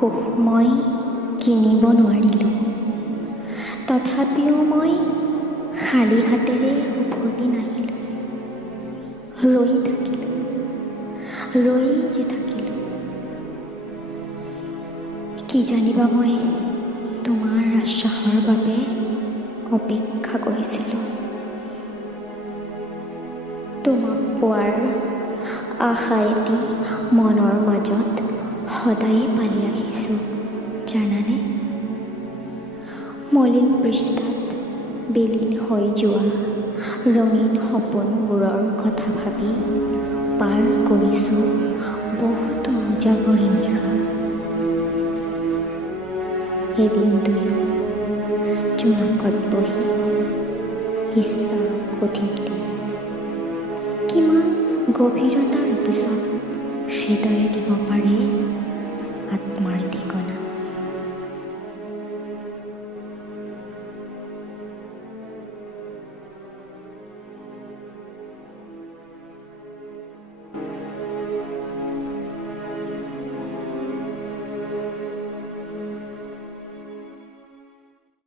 সুখ মই কিনিব নোৱাৰিলোঁ। তথাপিও মই খালী হাতেৰে উভতি নাহিলোঁ। ৰৈ থাকিলোঁ, ৰৈ যে থাকিলোঁ। কি জানিবা মই তোমাৰ আশ্বাসৰ বাবে অপেক্ষা কৰিছিলোঁ। তোমাক পোৱাৰ আশা এটি মনৰ মাজত সদায় পালি ৰাখিছোঁ, জানানে? মলিন পৃষ্ঠাত বিলীন হৈ যোৱা ৰঙীন সপোনবোৰৰ কথা ভাবি পাৰ কৰিছোঁ বহুতো উজাগৰি নিশা। এদিন দুয়ো জোনাকত বহি ইচ্ছা অধিক দিল। কিমান গভীৰতাৰ পিছত হৃদয়ে দিব পাৰে